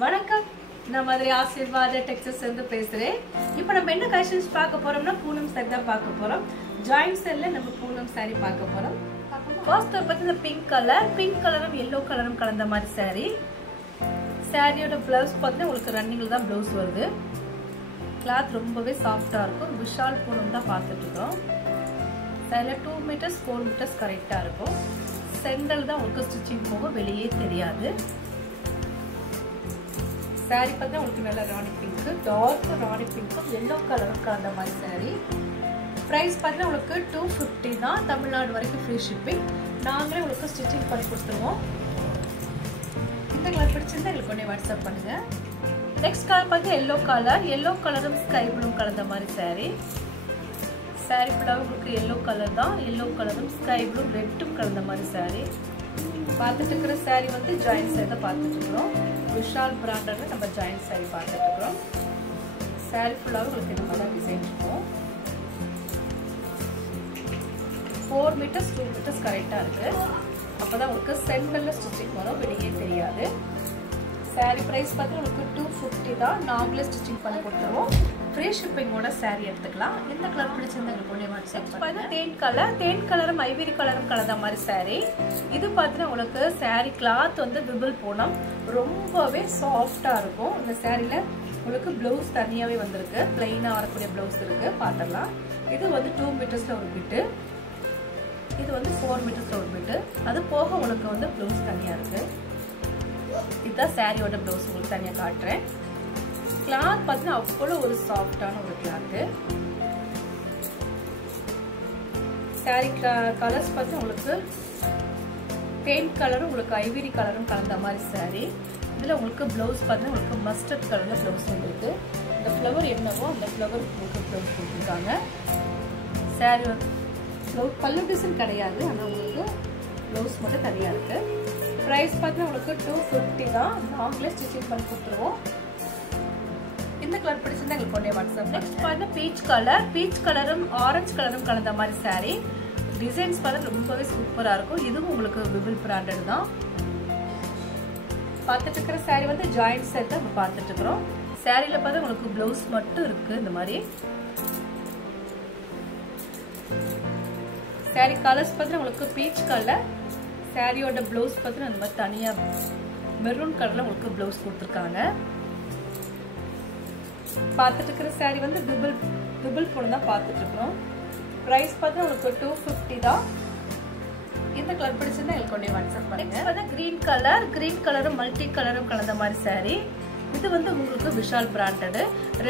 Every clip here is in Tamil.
வணக்கம், நான் மதுரை ஆசீர்வாத டெக்ஸ்டைல்ஸ் இருந்து பேசுறேன். இப்போ நம்ம என்ன கலெக்ஷன்ஸ் பார்க்க போறோம்னா பூனம் சாரி தான் பார்க்க போறோம். ஜாயிண்ட் செல்ல நம்ம பூனம் சாரி பார்க்க போறோம். ஃபர்ஸ்ட் பார்த்தீங்கன்னா பிங்க் கலரும் எல்லோ கலரும் கலந்த மாதிரி சாரி. சாரியோட பிளவுஸ் பார்த்தீங்கன்னா உங்களுக்கு ரன்னிங்ல தான் பிளவுஸ் வருது. கிளாத் ரொம்பவே சாஃப்டா இருக்கும். விஷால் பூனம் தான் பார்த்துட்டு இருக்கோம். சாரில 2 மீட்டர்ஸ் 4 மீட்டர்ஸ் கரெக்டா இருக்கும். சென்டர் தான் உங்களுக்கு ஸ்டிச்சிங் போகும், வெளியே தெரியாது. சாரி பார்த்தா உங்களுக்கு நல்ல ராணி பிங்க், டார்க் ராணி பிங்க்கும் எல்லோ கலருக்கு அந்த மாதிரி சாரி. ப்ரைஸ் பார்த்தீங்கன்னா உங்களுக்கு 250 தான். தமிழ்நாடு வரைக்கும் ஃப்ரீ ஷிப்பிங். நாங்களே உங்களுக்கு ஸ்டிச்சிங் பண்ணி கொடுத்துருவோம். இந்த கலர் பிடிச்சிருந்தா எங்களுக்கு உடனே வாட்ஸ்அப் பண்ணுங்க. நெக்ஸ்ட் கலர் பார்த்தீங்கன்னா எல்லோ கலரும் ஸ்கை ப்ளூ கலந்த மாதிரி சாரி. சாரி ஃபுல்லாக உங்களுக்கு எல்லோ கலர் தான். எல்லோ கலரும் ஸ்கை ப்ளூ ரெட்டும் கலந்த மாதிரி சாரி. பார்த்துட்டு இருக்கிற சாரி வந்து ஜாயிண்ட் சாரி தான் பார்த்துட்டு இருக்கிறோம். விஷால் பிராண்டட்ல நம்ம ஜாயிண்ட் சாரி பார்த்துட்டு இருக்கிறோம். சாரி ஃபுல்லாக உங்களுக்கு இந்த மாதிரி டிசைன் இருக்கும். 4 மீட்டர்ஸ் 2 மீட்டர்ஸ் கரெக்டாக இருக்கு. அப்போதான் உங்களுக்கு சென்டர்ல ஸ்டிச்சிங் வரும், வெளியே தெரியாது. சாரி ப்ரைஸ் பார்த்து உங்களுக்கு 250 தான். நாங்களே ஸ்டிச்சிங் பண்ணி கொடுத்துருவோம். ஃப்ரீ ஷிப்பிங்கோட சாரி எடுத்துக்கலாம். எந்த கலர் பிடிச்சிருந்தா எங்களுக்கு ஒன்றே வாட்ஸ்அப் பண்ணுங்க. தேன் கலரும் ஐவரி கலரும் கலந்த மாதிரி சாரி. இது பார்த்தீங்கன்னா உங்களுக்கு சாரி கிளாத் வந்து விபிள் பூனம், ரொம்பவே சாஃப்டா இருக்கும். இந்த சாரியில உங்களுக்கு பிளவுஸ் தனியாவே வந்திருக்கு. பிளைனா வரக்கூடிய பிளவுஸ் இருக்கு, பார்த்துடலாம். இது வந்து 2 மீட்டர்ஸ்ல ஒரு பிட்டு, இது வந்து 4 மீட்டர்ஸ்ல ஒரு பிட்டு. அது போக உங்களுக்கு வந்து பிளவுஸ் தனியா இருக்கு. இதுதான் சாரியோட பிளவுஸ் உங்களுக்கு தனியா காட்டுறேன். கிளாத் பார்த்தீங்கன்னா அவ்வளோ ஒரு சாஃப்டான ஒரு கிளாத்து. சாரி கலர்ஸ் பார்த்தீங்கன்னா உங்களுக்கு தேன் கலரும் உங்களுக்கு ஐவரி கலரும் கலந்த மாதிரி சாரி. இதில் உங்களுக்கு பிளவுஸ் பார்த்தீங்கன்னா உங்களுக்கு மஸ்டர்ட் கலர்ல பிளவுஸ் வந்துருக்கு. இந்த ஃப்ளவர் என்னவோ அந்த ஃப்ளவர் உங்களுக்கு பிளவுஸ் கொடுத்துருக்காங்க. சாரி வந்து பல்லு டிசைன் கிடையாது, ஆனால் உங்களுக்கு பிளவுஸ் மட்டும் தனியாக இருக்கு. ப்ரைஸ் பார்த்தீங்கன்னா உங்களுக்கு 250 தான். நாங்களே ஸ்டிச்சிங் பண்ணி கொடுத்துருவோம். இந்த கலர் பிடிச்சிருந்தா எங்களுக்கு ஒன்றே வாட்ஸ்அப். நெக்ஸ்ட் பார்த்தா பீச் கலரும் ஆரஞ்சு கலரும் கலந்த மாதிரி சாரி. டிசைன்ஸ் பார்த்தா ரொம்பவே சூப்பரா இருக்கும். இதுவும் உங்களுக்கு விபிள் பிராண்டட் தான். பார்த்துட்டு இருக்கிற சாரி வந்து ஜாயிண்ட் செட் தான் பார்த்துட்டு இருக்கிறோம். சாரியில பார்த்தா உங்களுக்கு பிளவுஸ் மட்டும் இருக்கு. இந்த மாதிரி சாரி கலர்ஸ் பார்த்தா உங்களுக்கு பீச் கலர். சாரியோட பிளவுஸ் பார்த்தா அந்த மாதிரி தனியா மெரூன் கலர்ல உங்களுக்கு பிளவுஸ் கொடுத்துருக்காங்க. பார்த்துட்டு இருக்கிற சாரி வந்து விபிள் பூனம் தான் பார்த்துட்டு இருக்கிறோம். ப்ரைஸ் பார்த்தா உங்களுக்கு 250 தான். இந்த கலர் பிடிச்சிருந்தா எனக்கு ஒன்றே வாட்ஸ்அப் பண்ணுங்க. கிரீன் கலரும் மல்டி கலரும் கலந்த மாதிரி சாரி. இது வந்து உங்களுக்கு விஷால் பிராண்டட்.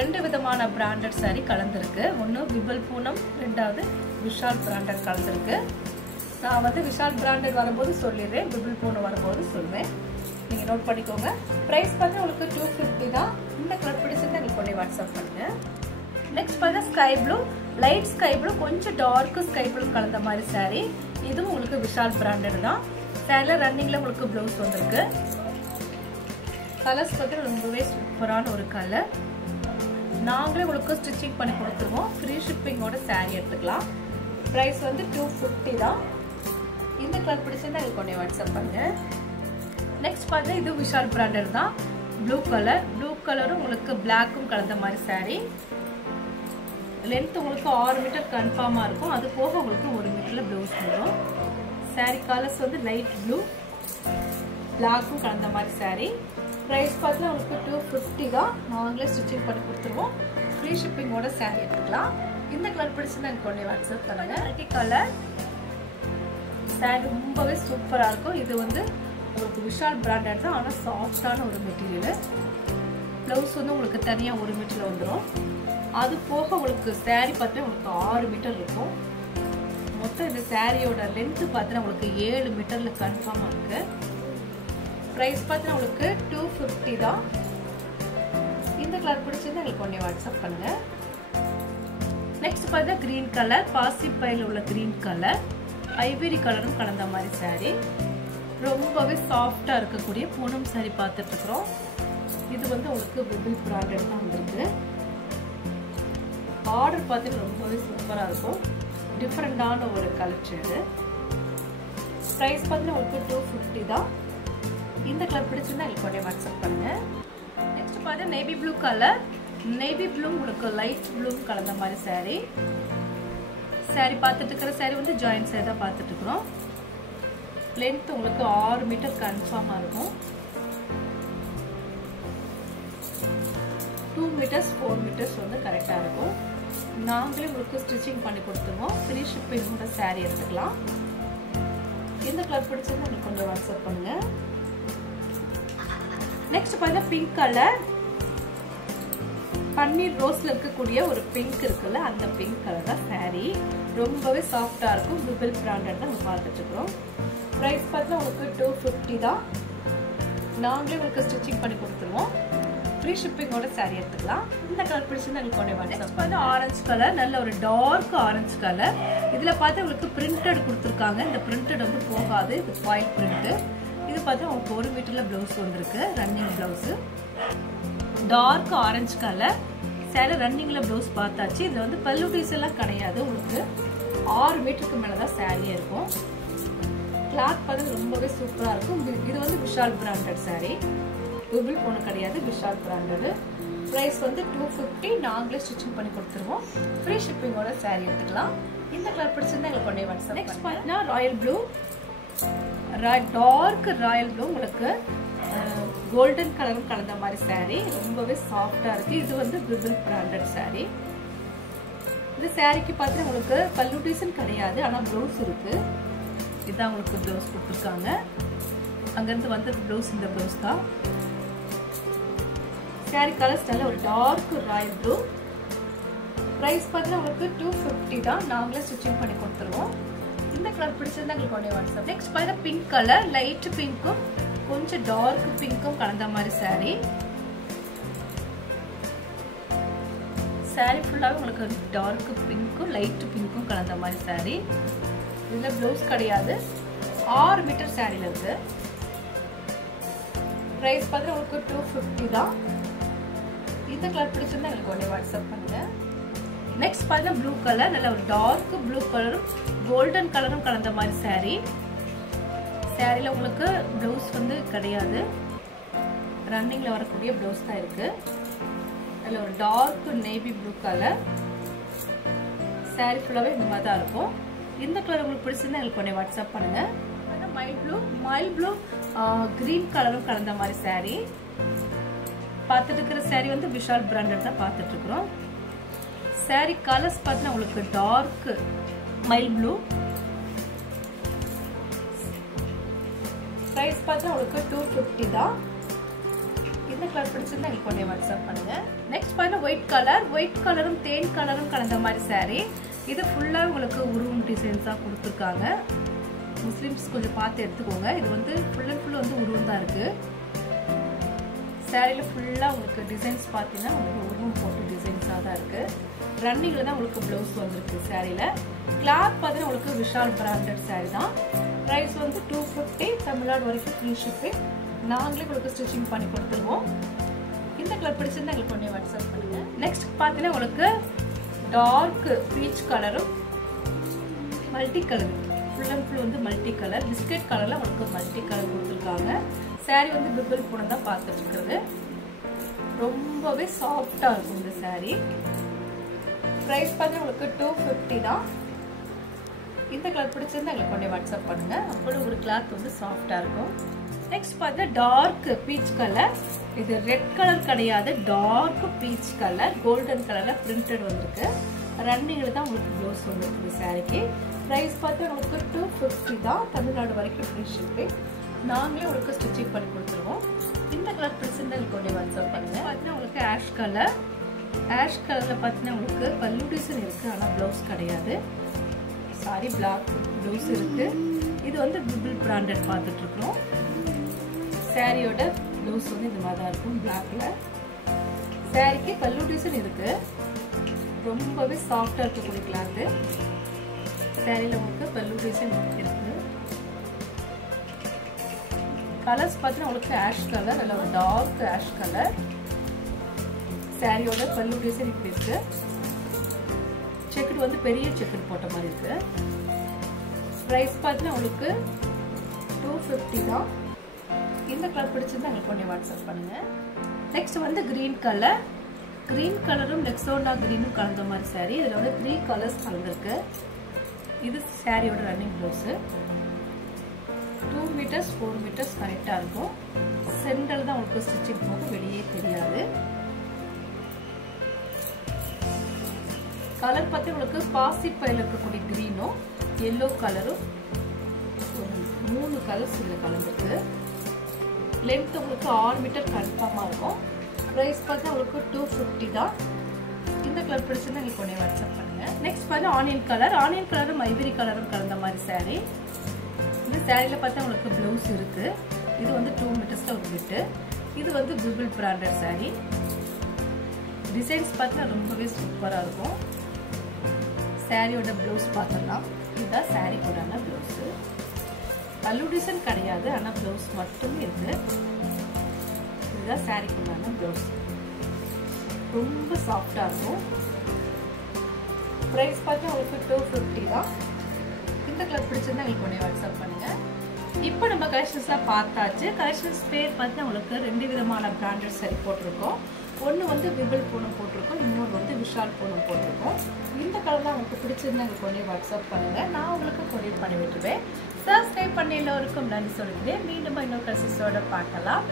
2 விதமான பிராண்டட் சாரி கலந்துருக்கு. ஒன்று விபிள் பூனம், ரெண்டாவது விஷால் பிராண்டட் கலந்துருக்கு. நான் வந்து விஷால் பிராண்டட் வரும்போது சொல்லிடுறேன், விபிள் பூனம் வரும்போது சொல்லுவேன், நீங்க நோட் பண்ணிக்கோங்க. பிரைஸ் பார்த்தா உங்களுக்கு 250 தான். இந்த கலர் பிடிச்சிருந்தா எனக்கு ஒன்றே வாட்ஸ்அப் பண்ணுங்க. நெக்ஸ்ட் பார்த்தா sky blue, light sky blue கொஞ்சம் டார்க் ஸ்கை ப்ளூ கலந்த மாதிரி சாரி. இதுவும் உங்களுக்கு விஷால் பிராண்டட் தான். சாரில ரன்னிங்ல உங்களுக்கு பிளவுஸ் வந்திருக்கு. கலர்ஸ் பார்த்தா ரொம்பவே சூப்பரான ஒரு கலர். நாங்களே உங்களுக்கு ஸ்டிச்சிங் பண்ணி கொடுத்துருவோம். ஃப்ரீ ஷிப்பிங்கோட சாரி எடுத்துக்கலாம். பிரைஸ் வந்து 250 தான். இந்த கலர் பிடிச்சிருந்தா எனக்கு ஒன்றே வாட்ஸ்அப் பண்ணுங்க. நெக்ஸ்ட் பார்த்தா இது விஷால் பிராண்டட் தான். ப்ளூ கலரும் உங்களுக்கு பிளாக்கும் கலந்த மாதிரி சாரி. லென்த் உங்களுக்கு 6 மீட்டர் கன்ஃபார்மா இருக்கும். அது போக உங்களுக்கு 1 மீட்டர்ல பிளவுஸ் வரும். சாரி கலர்ஸ் வந்து லைட் ப்ளூ பிளாக்கும் கலந்த மாதிரி சாரி. பிரைஸ் பார்த்தா உங்களுக்கு 250 தான். நாங்களே ஸ்டிச்சிங் பண்ணி கொடுத்துருவோம். ஃப்ரீ ஷிப்பிங்கோட சாரி எடுத்துக்கலாம். இந்த கலர் பிடிச்சிருந்தா எனக்கு ஒன்றே வாட்ஸ்அப் பண்ணுங்க. மல்டி கலர் சாரி ரொம்பவே சூப்பரா இருக்கும். இது வந்து உங்களுக்கு விஷால் பிராண்டட் தான், ஆனால் சாஃப்டான ஒரு மெட்டீரியல். பிளவுஸ் வந்து உங்களுக்கு தனியாக 1 மீட்டர்ல வந்துடும். அது போக உங்களுக்கு சாரி பார்த்தா உங்களுக்கு 6 மீட்டர் இருக்கும். மொத்தம் இந்த சாரியோட லென்த் பார்த்தா உங்களுக்கு 7 மீட்டர்ல கன்ஃபார்மா இருக்கு. ப்ரைஸ் பார்த்தா உங்களுக்கு 250 தான். இந்த கலர் பிடிச்சிருந்தா எங்களுக்கு ஒன்றே வாட்ஸ்அப் பண்ணுங்க. நெக்ஸ்ட் பார்த்தா கிரீன் கலர், பாசி பையில் உள்ள கிரீன் கலர், ஐவரி கலரும் கலந்த மாதிரி சாரி. ரொம்பவே சாஃப்டா இருக்கக்கூடிய பூனம் சாரி பார்த்துட்டு இருக்கிறோம். இது வந்து உங்களுக்கு விபிள் பிராண்டட் தான் வந்திருக்கு. ஆர்டர் பார்த்துட்டு ரொம்பவே சூப்பரா இருக்கும். டிஃப்ரெண்டான ஒரு கலெக்ஷன் இது. ப்ரைஸ் பார்த்தீங்கன்னா உங்களுக்கு 250 தான். இந்த கலர் பிடிச்சிருந்தா எனக்கு உடனே வாட்ஸ்அப் பண்ணுங்க. பார்த்தா navy blue colour, navy blue உங்களுக்கு லைட் ப்ளூ கலந்த மாதிரி saree. saree பார்த்துட்டு இருக்கிற saree வந்து ஜாயின் saree தான் பார்த்துட்டு இருக்கிறோம். லென்த் உங்களுக்கு 6 மீட்டர் கன்ஃபார்மா இருக்கும். 2 meters 4 meters வந்து கரெக்டா இருக்கும். நாங்களே உங்களுக்கு ஸ்டிச்சிங் பண்ணி கொடுத்துருவோம். ஃப்ரீ ஷிப்பிங்கோட saree எடுத்துக்கலாம். இந்த கலர் பிடிச்சது உங்களுக்கு கொஞ்சம் வாட்ஸ்அப் பண்ணுங்க. நெக்ஸ்ட் பார்த்தா பிங்க் கலர், பன்னீர் ரோஸ்ல இருக்கக்கூடிய ஒரு பிங்க் இருக்குல்ல, அந்த பிங்க் கலர் தான் saree. ரொம்பவே சாஃப்டா இருக்கும். பிபிள் பிராண்டட் தான் நம்ம பார்த்துட்டு இருக்கோம். பிரைஸ் பார்த்தா உங்களுக்கு 250 தான். நாங்களே உங்களுக்கு ஸ்டிச்சிங் பண்ணி கொடுத்துருவோம். ஃப்ரீ ஷிப்பிங்கோட saree எடுத்துக்கலாம். இந்த கலர் பிடிச்சிருந்தா உங்களுக்கு ஒண்ணே வாட்ஸ்அப் பண்ணுங்க. ஆரஞ்சு கலர், நல்ல ஒரு டார்க் ஆரஞ்சு கலர். இதுல பார்த்தா உங்களுக்கு பிரிண்டட் கொடுத்துருக்காங்க. இந்த பிரிண்டட் வந்து போகாது, இது ஃபாயில் பிரிண்ட். இது பார்த்தா உங்களுக்கு 1 மீட்டர்ல பிளவுஸ் வந்திருக்கு, running blouse. Dark orange colour saree ரன்னிங்ல பிளவுஸ் பார்த்தாச்சு. இதுல வந்து பல்லு பீஸ் எல்லாம் கிடையாது. உங்களுக்கு 6 மீட்டருக்கு மேலதான் saree இருக்கும். கிளாத் பார்த்து ரொம்பவே சூப்பரா இருக்கும். இது வந்து விஷால் பிராண்டட் saree. கூகுள் போன கிடையாது, விஷால் பிராண்டட். பிரைஸ் வந்து 250. நாங்களே ஸ்டிச்சிங் பண்ணி கொடுத்துருவோம். ஃப்ரீ ஷிப்பிங்கோட saree எடுத்துக்கலாம். இந்த கலர் பிடிச்சிருந்தா எங்களுக்கு ஒண்ணே வாட்ஸ்அப். நெக்ஸ்ட் பார்த்தா royal blue, dark royal blue உங்களுக்கு கோல்டன் கலரும் கலந்த மாதிரி saree. ரொம்பவே சாஃப்டா இருக்கு. இது வந்து கூகுள் பிராண்டட் saree. இந்த சாரிக்கு பார்த்தா உங்களுக்கு பல்லு டிசைன் கிடையாது, ஆனா ப்ளவுஸ் இருக்கு. இதுதான் உங்களுக்கு ப்ளவுஸ் கொடுத்துருக்காங்க. அங்கிருந்து வந்த ப்ளவுஸ் இந்த ப்ளவுஸ் தான். saree கலர்ஸ் நல்ல ஒரு டார்க் ராயல் ப்ளூ. பிரைஸ் பார்த்தா உங்களுக்கு 250 தான். நாங்களே ஸ்டிச்சிங் பண்ணி கொடுத்துருவோம். இந்த கலர் பிடிச்சிருந்தா உங்களுக்கு ஒண்ணே வாட்ஸ்அப். நெக்ஸ்ட் பார்த்தா பிங்க் கலர், லைட் பிங்க்கும் கொஞ்சம் டார்க் பிங்க்கும் கலந்த மாதிரி saree. saree ஃபுல்லாவே உங்களுக்கு டார்க் பிங்க்கும் லைட் பிங்க்கும் கலந்த மாதிரி saree. இதுல ப்ளவுஸ் கிடையாது. 6 மீட்டர் சாரில இருக்கு. பிரைஸ் பார்த்தா உங்களுக்கு 250 தான். இந்த கலர் பிடிச்சிருந்தா உங்களுக்கு ஒண்ணே வாட்ஸ்அப் பண்ணுங்க. நெக்ஸ்ட் பார்த்தா ப்ளூ கலர், நல்ல ஒரு டார்க் ப்ளூ கலரும் கோல்டன் கலரும் கலந்த மாதிரி saree. சாரில உங்களுக்கு ப்ளவுஸ் வந்து கிடையாது, ரன்னிங்ல வரக்கூடிய ப்ளவுஸ் தான் இருக்கு. நல்ல ஒரு dark navy blue colour. saree ஃபுல்லாவே இந்த மாதிரி தான் இருக்கும். இந்த கலர் உங்களுக்கு பிடிச்சிருந்தா எனக்கு ஒண்ணே வாட்ஸ்அப் பண்ணுங்க. மைல் ப்ளூ கிரீன் கலரும் கலந்த மாதிரி saree. பார்த்துட்டு இருக்கிற saree வந்து விஷால் பிராண்டட் தான் பார்த்துட்டு இருக்கிறோம். saree கலர்ஸ் பார்த்தீங்கன்னா உங்களுக்கு டார்க் மைல் ப்ளூ. பிரைஸ் பார்த்தீங்கன்னா உங்களுக்கு 250 தான். இந்த கலர் பிடிச்சிருந்தா எனக்கு ஒண்ணே வாட்ஸ்அப் பண்ணுங்க. நெக்ஸ்ட் பார்த்தீங்கன்னா ஒயிட் கலரும் தேன் கலரும் கலந்த மாதிரி saree. இது ஃபுல்லா உங்களுக்கு உருவம் டிசைன்ஸா கொடுத்துருக்காங்க. முஸ்லிம்ஸ் கொஞ்சம் பார்த்து எடுத்துக்கோங்க. இது வந்து ஃபுல் அண்ட் ஃபுல் வந்து உருவம் தான் இருக்கு. சாரில ஃபுல்லா உங்களுக்கு டிசைன்ஸ் பார்த்தீங்கன்னா உங்களுக்கு உருவம் போட்டு டிசைன்ஸா தான் இருக்கு. ரன்னிங்ல தான் உங்களுக்கு ப்ளவுஸ் வந்திருக்கு சாரில. கிளாத் பார்த்தீங்கன்னா உங்களுக்கு விஷால் பிராண்டட் saree தான். பிரைஸ் வந்து 250. தமிழ்நாடு வரைக்கும் ஃப்ரீ ஷிப்பிங். நாங்களே உங்களுக்கு ஸ்டிச்சிங் பண்ணி கொடுத்துருவோம். இந்த கலர் பிடிச்சிருந்தா எங்களுக்கு ஒண்ணே வாட்ஸ்அப் பண்ணுங்க. நெக்ஸ்ட் பார்த்தீங்கன்னா உங்களுக்கு டார்க் பீச் கலரும் multi colour, full and full வந்து மல்டி கலர், பிஸ்கட் கலர்ல உங்களுக்கு மல்டி கலர் கொடுத்துருக்காங்க. saree வந்து பிபிள் போன தான் பார்த்துட்டு இருக்கிறது. ரொம்பவே சாஃப்டா இருக்கும் இந்த saree. பிரைஸ் பார்த்தீங்கன்னா உங்களுக்கு 250 தான். இந்த கலர் பிடிச்சிருந்தா எங்களுக்கு ஒண்ணே வாட்ஸ்அப் பண்ணுங்க. அப்போ ஒரு கிளாத் வந்து சாஃப்டா இருக்கும். நெக்ஸ்ட் பார்த்தா டார்க் பீச் கலர். இது ரெட் கலர் கிடையாது, டார்க் பீச் கலர், கோல்டன் கலர்ல பிரிண்டட் வந்திருக்கு. ரன்னிங்ல தான் உங்களுக்கு ப்ளவுஸ் வந்துருக்கு சாரிக்கு. பிரைஸ் பார்த்தா உங்களுக்கு 250 தான். தமிழ்நாடு வரைக்கும் ஃப்ரீ ஷிப்பிங். நாங்களே உங்களுக்கு ஸ்டிச்சிங் பண்ணி கொடுத்துருவோம். இந்த கலர் பிடிச்சிருந்தா எனக்கு ஒண்ணே வாட்ஸ்அப் பண்ணுங்க. பார்த்தீங்கன்னா உங்களுக்கு ஆஷ் கலர்ல பார்த்தீங்கன்னா உங்களுக்கு பல்லு டிசைன் இருக்கு, ஆனா ப்ளவுஸ் கிடையாது. சாரி பிளாக் ப்ளவுஸ் இருக்கு. இது வந்து பிபிள் பிராண்டட் பார்த்துட்டு இருக்கிறோம். சாரியோட ப்ளவுஸ் வந்து இந்த மாதிரி தான் இருக்கும், பிளாக்ல. சாரிக்கு பல்லு டிசைன் இருக்கு. ரொம்பவே சாஃப்டா இருக்கக்கூடிய கிளாத். சாரில உங்களுக்கு பல்லு டிசைன் இருக்கு. கலர்ஸ் பார்த்தீங்கன்னா உங்களுக்கு ஆஷ் கலர், நல்ல ஒரு டார்க் ஆஷ் கலர். சாரியோட பல்லு டிசைன் இப்படி இருக்கு. செக்குடு வந்து பெரிய செக்குடு போட்ட மாதிரி இருக்கு. பிரைஸ் பார்த்தீங்கன்னா உங்களுக்கு 250 தான். இந்த கலர் பிடிச்சிருந்தா எங்களுக்கு கொஞ்சம் வாட்ஸ்அப் பண்ணுங்க. நெக்ஸ்ட் வந்து கிரீன் கலர். கிரீன் கலரும் லெக்ஸோனா கிரீனும் கலந்த மாதிரி சாரி. இதில் வந்து 3 கலர்ஸ் கலந்துருக்கு. இது சாரியோட ரன்னிங் ப்ளவுஸ். 2 மீட்டர்ஸ் 4 மீட்டர்ஸ் கரெக்டாக இருக்கும். சென்டர் தான் உங்களுக்கு ஸ்டிச்சிங் போகும், வெளியே தெரியாது. கலர் பார்த்து உங்களுக்கு பாசி பையில் இருக்கக்கூடிய கிரீனும் எல்லோ கலரும் 3 கலர்ஸ் இதில் கலந்துருக்கு. லென்த் உங்களுக்கு 6 மீட்டர் கன்ஃபார்மாக இருக்கும். ப்ரைஸ் பார்த்து உங்களுக்கு 250 தான். இந்த கலர் பிடிச்சிருந்தா எங்களுக்கு உடனே வாட்ஸ்அப் பண்ணுங்க. நெக்ஸ்ட் பார்த்து ஆனியன் கலர். ஆனியன் கலரும் ஐவரி கலரும் கலந்த மாதிரி சாரீ. இந்த சாரியில் பார்த்தா உங்களுக்கு ப்ளவுஸ் இருக்கு. இது வந்து 2 மீட்டர்ஸில் ஒரு பிட்டு. இது வந்து பிபிள் பிராண்டட் சாரீ. டிசைன்ஸ் பார்த்தா ரொம்பவே சூப்பராக இருக்கும். சாரியோட ப்ளவுஸ் பார்த்துடலாம். இதுதான் சாரீ கூடான ப்ளவுஸு. பல்லு டிசைன் கிடையாது, ஆனால் ப்ளவுஸ் மட்டுமே இருக்கு. இதுதான் சாரிக்கு உண்டான ப்ளவுஸ். ரொம்ப சாஃப்டாக இருக்கும். ப்ரைஸ் பார்த்து உங்களுக்கு 250 தான். இந்த கலர் பிடிச்சிருந்தா எங்களுக்கு உடனே வாட்ஸ்அப் பண்ணுங்க. இப்போ நம்ம கலெக்ஷன்ஸ்லாம் பார்த்தாச்சு. கலெக்ஷன்ஸ் பேர் பார்த்து உங்களுக்கு 2 விதமான பிராண்டட் சாரி போட்டிருக்கோம். ஒன்று வந்து விபிள் பூனம் போட்டிருக்கோம், இன்னொன்று வந்து விஷால் பூனம் போட்டிருக்கோம். இந்த கலர்லாம் உங்களுக்கு பிடிச்சிருந்தா எங்களுக்கு உடனே வாட்ஸ்அப் பண்ணுங்க. நான் உங்களுக்கு கொரியர் பண்ணி விட்டுருவேன். சப்ஸ்கிரைப் பண்ண எல்லோருக்கும் நன்றி சொல்லிக்கிறேன். மீண்டும் இன்னொரு கலெக்ஷன்ஸோட பார்க்கலாம்.